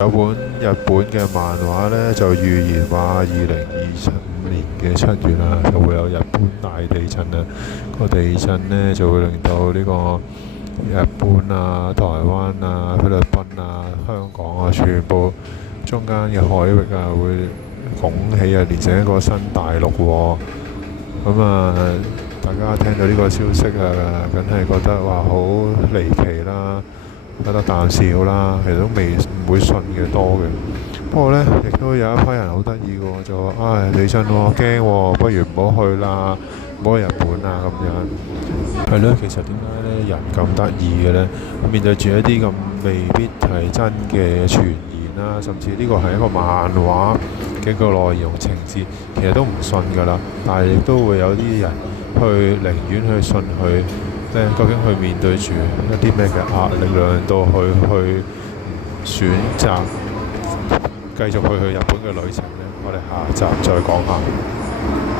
有本日本嘅漫畫呢，就預言話2025年嘅7月啊，就會有日本大地震啊。個地震呢，就會令到呢個日本啊、台灣啊、菲律賓啊、香港啊，全部中間嘅海域啊會拱起啊，連成一個新大陸喎。咁啊，大家聽到呢個消息啊，梗係覺得話好離奇啦，覺得啖笑啦，其實都唔會信嘅多嘅。不過呢，亦都有一批人好得意嘅喎，就話：唉，地震喎，驚喎，不如唔好去啦，唔好去日本啊咁樣。係咯，其實點解呢人咁得意嘅呢？面對住一啲咁未必係真嘅傳言啦，甚至呢個係一個漫畫嘅個內容情節，其實都唔信㗎啦。但係亦都會有啲人寧願去信佢。究竟佢面對住一啲咩嘅壓力，令到佢去選擇繼續去日本嘅旅程呢？我哋下集再講下。